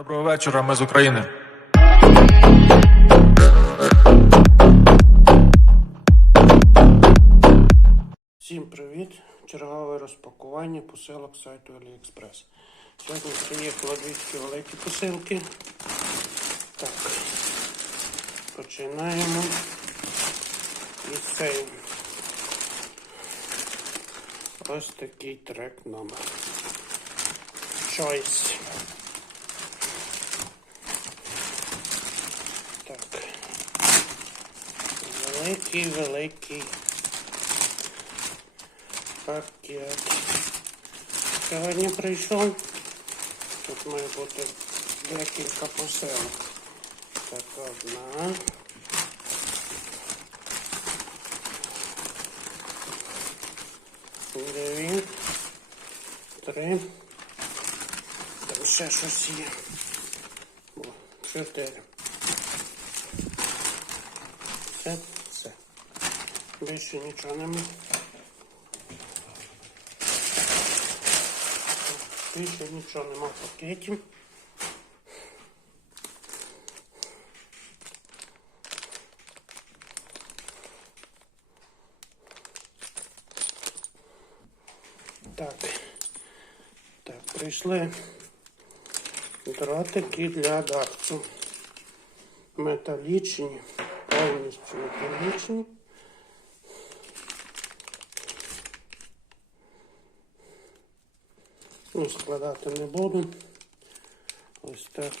Доброго вечора, ми з України. Всім привіт! Чергове розпакування посилок сайту AliExpress. Сьогодні приїхало дві великі посилки. Так, починаємо із цієї. Ось такий трек номер. Choice. Так. Великий, великий пакет. Сьогодні прийшов. Тут має бути декілька посилок. Так, одна. Дві. Три. Там ще щось є. О, чотири. Це. Більше нічого немає. Більше нічого нема в пакеті. Так. Так, прийшли дротики для дахту. Металічні, повністю металічні. Ну, складати не буду. Ось так.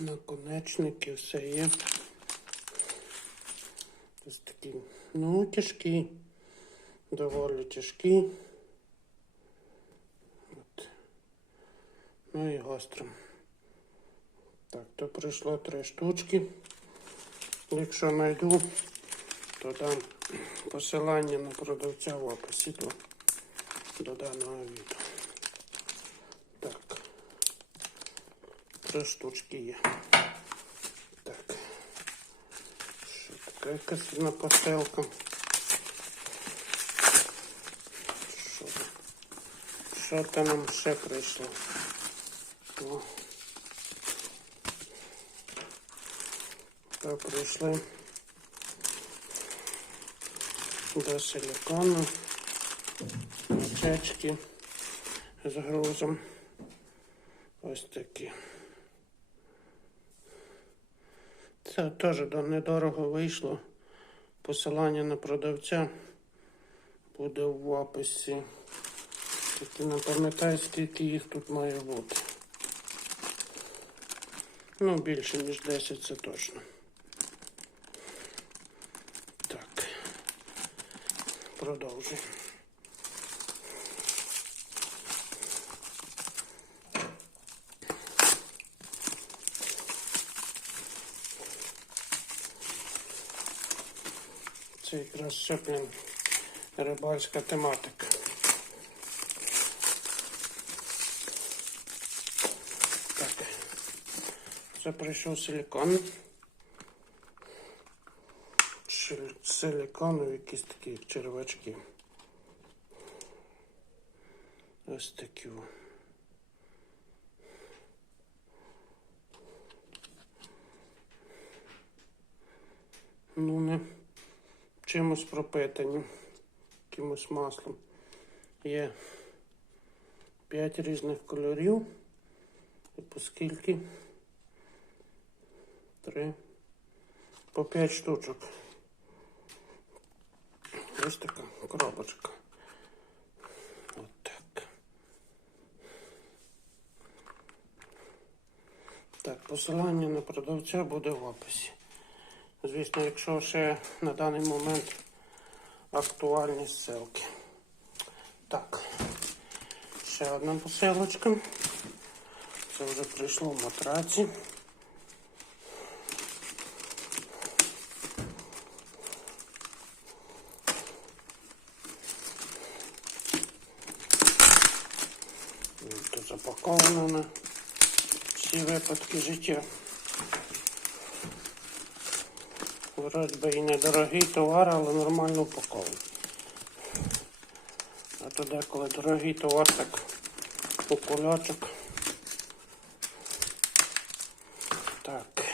Наконечники все є. Ось такі, ну, тяжкі. Доволі тяжкі. От. Ну і гостро. Так, то прийшло три штучки. Якщо знайду, то дам посилання на продавця в описі до, даного відео. Так. Три штучки є. Так. Що таке якась одна посилка? Що, що там нам ще прийшло? О. То прийшли до силикону, чечки з грузом. Ось такі. Це теж недорого вийшло. Посилання на продавця буде в описі. Тільки не пам'ятаю, скільки їх тут має бути. Ну, більше, ніж 10 це точно. Так. Продовжуємо. Це якраз ще, блін, рибальська тематика. Так. Це прийшов силікон. Силіконові якісь такі червачки. Ось такі. Ну, не чимось пропитані, якимось маслом. Є п'ять різних кольорів. І по скільки? Три. По п'ять штучок. Ось така коробочка. От. Так, посилання на продавця буде в описі. Звісно, якщо ще на даний момент актуальні ссылки. Так, ще одна посилочка. Це вже прийшло в матраці. Тут запаковано на всі випадки життя. Вроде би і недорогий товар, але нормально упакований. А то деколи дорогий товар, так по кульочок. Так.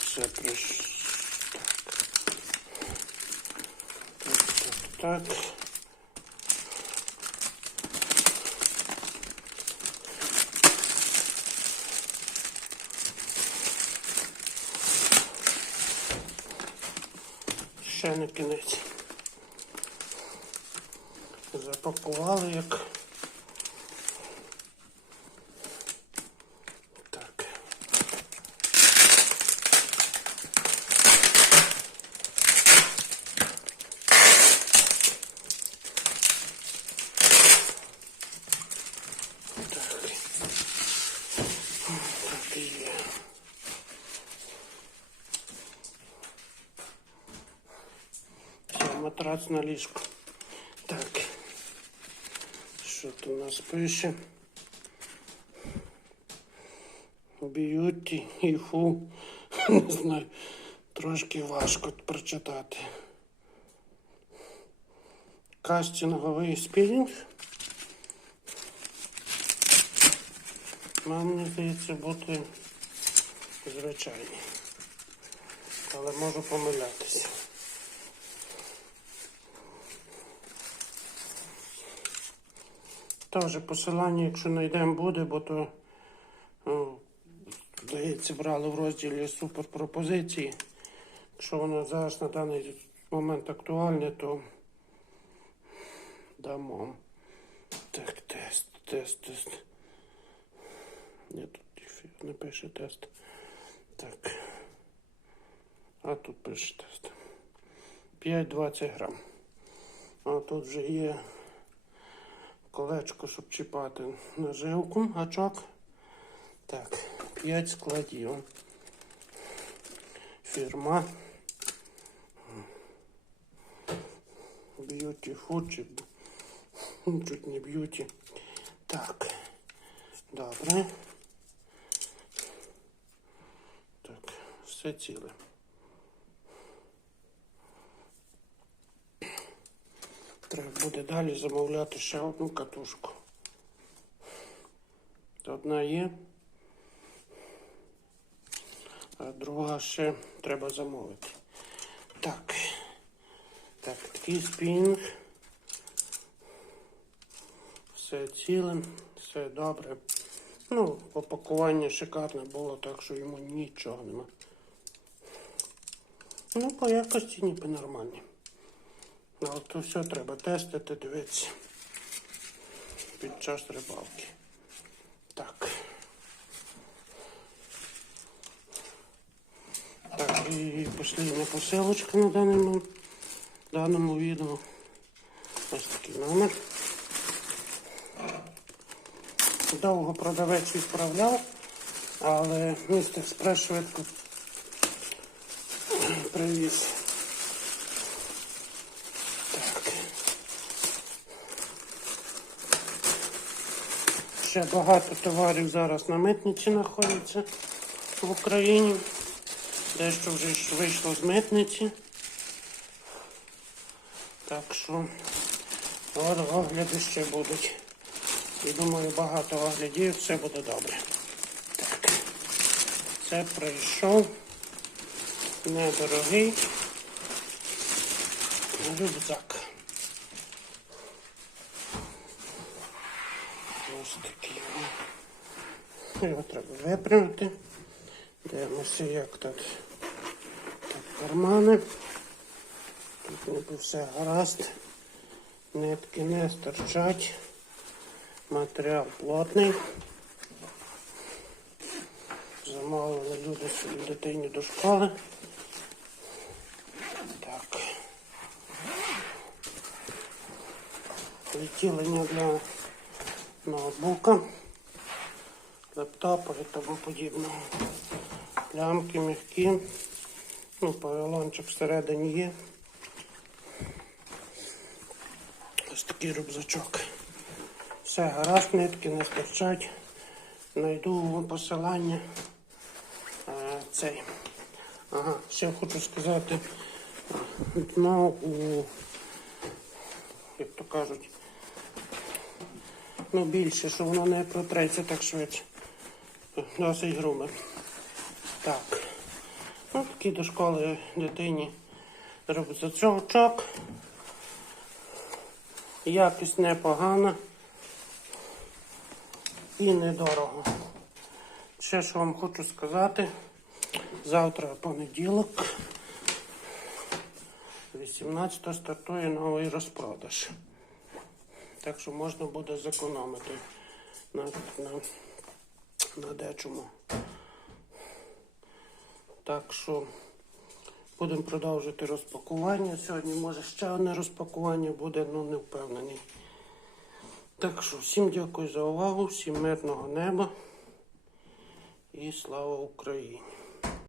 Все прийшло. Так, так, так. Ще не кінець. Запакували як. Так. Так. Так і є. Все, на ліжку. Так. Що тут у нас пише? Б'юті і фу. Не знаю. Трошки важко прочитати. Кастинговий спінінг. Мені здається бути звичайний. Але можу помилятися. Теж посилання, якщо знайдемо, буде, бо то, ну, здається, брали в розділі суперпропозиції. Якщо воно зараз на даний момент актуальне, то дамо. Так, тест, тест, тест. Ні, тут не пише тест. Так. А тут пише тест. 5-20 грам. А тут вже є колечко, щоб чіпати наживку, гачок. Так, 5 складів. Фірма. Б'юті фуд чи чуть не б'юті. Так. Добре. Так, все ціле. Треба буде далі замовляти ще одну катушку. Одна є, а друга ще треба замовити. Так. Так, такий спінг. Все ціле, все добре. Ну, опакування шикарне було, так що йому нічого нема. Ну, по якості ніби нормальні. Ну, то все треба тестити, дивитися під час рибалки. Так. Так, і послідня посилочка на даному, даному відео. Ось такий номер. Довго продавець відправляв, але містер експрес швидко привіз. Ще багато товарів зараз на митниці знаходиться в Україні. Дещо вже вийшло з митниці. Так що от огляди ще будуть. І думаю, багато оглядів, все буде добре. Так. Це прийшов недорогий рюкзак. Ось такий. Його треба випрямити. Дивимося, як тут, тут кармани. Тут ніби все гаразд. Нитки не стирчать. Матеріал плотний. Замовили люди собі дитині до школи. Так. Відділення для ноутбука, лептопа і тому подібного. Плямки м'які. Ну, поролончик всередині є. Ось такий рюкзачок. Все гаразд, нитки не стирчать. Найду посилання. Е, цей. Ага, ще хочу сказати. Дно у, як то кажуть, ну більше, що воно не протреться так швидше. Досить грубе. Так. Ну, такий до школи дитині робиться цьогочок. Якість непогана і недорого. Ще що вам хочу сказати. Завтра понеділок, 18 стартує новий розпродаж. Так що можна буде зекономити на, на, на дечому. Так що будемо продовжувати розпакування. Сьогодні може ще одне розпакування буде, ну не впевнений. Так що всім дякую за увагу, всім мирного неба і слава Україні!